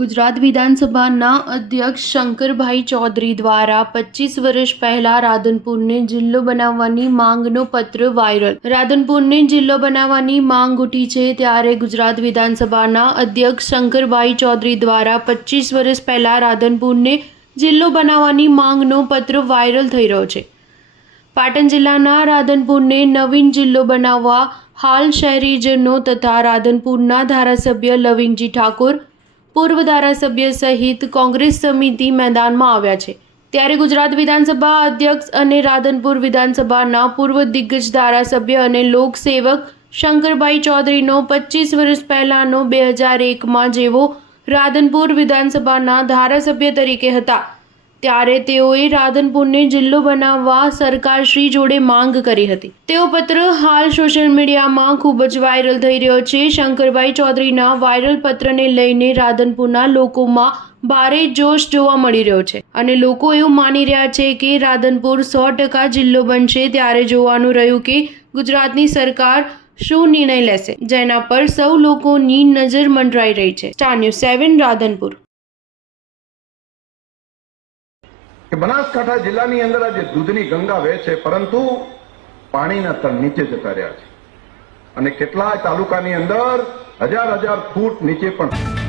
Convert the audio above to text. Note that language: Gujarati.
ગુજરાત વિધાનસભાના અધ્યક્ષ શંકરભાઈ ચૌધરી દ્વારા 25 વર્ષ પહેલા રાધનપુરને જિલ્લો બનાવવાની માંગનો પત્ર વાયરલ। રાધનપુરને જિલ્લો બનાવવાની માંગ ઉઠી છે ત્યારે ગુજરાત વિધાનસભાના અધ્યક્ષ શંકરભાઈ ચૌધરી દ્વારા 25 વર્ષ પહેલા રાધનપુરને જિલ્લો બનાવવાની માંગનો પત્ર વાયરલ થઈ રહ્યો છે। પાટણ જિલ્લાના રાધનપુરને નવીન જિલ્લો બનાવવા હાલ શહેરીજનો તથા રાધનપુરના ધારાસભ્ય લવિંગજી ઠાકોર, પૂર્વ ધારાસભ્ય સહિત કોંગ્રેસ સમિતિ મેદાનમાં આવ્યા છે। ત્યારે ગુજરાત વિધાનસભા અધ્યક્ષ અને રાધનપુર વિધાનસભાના પૂર્વ દિગ્ગજ ધારાસભ્ય અને લોકસેવક શંકરભાઈ ચૌધરીનો 25 વર્ષ પહેલાનો 2001માં જેઓ રાધનપુર વિધાનસભાના ધારાસભ્ય તરીકે હતા ત્યારે તેઓએ રાધનપુરને જિલ્લો બનાવવા સરકારશ્રી જોડે માંગ કરી હતી। તેઓ પત્ર હાલ સોશિયલ મીડિયામાં ખૂબ જ વાયરલ થઈ રહ્યો છે। શંકરભાઈ ચૌધરીના વાયરલ પત્રને લઈને રાધનપુરના લોકોમાં ભારે જોશ જોવા મળી રહ્યો છે અને લોકો એવું માની રહ્યા છે કે રાધનપુર 100% જિલ્લો બનશે। ત્યારે જોવાનું રહ્યું કે ગુજરાતની સરકાર શું નિર્ણય લેશે, જેના પર સૌ લોકોની નજર મંડરાઈ રહી છે। Star news 7 Radhanpur. બનાસકાંઠા જિલ્લાની અંદર આજે દૂધની ગંગા વહે છે, પરંતુ પાણીના તળ નીચે જતા રહ્યા છે અને કેટલાય તાલુકાની અંદર હજાર ફૂટ નીચે પણ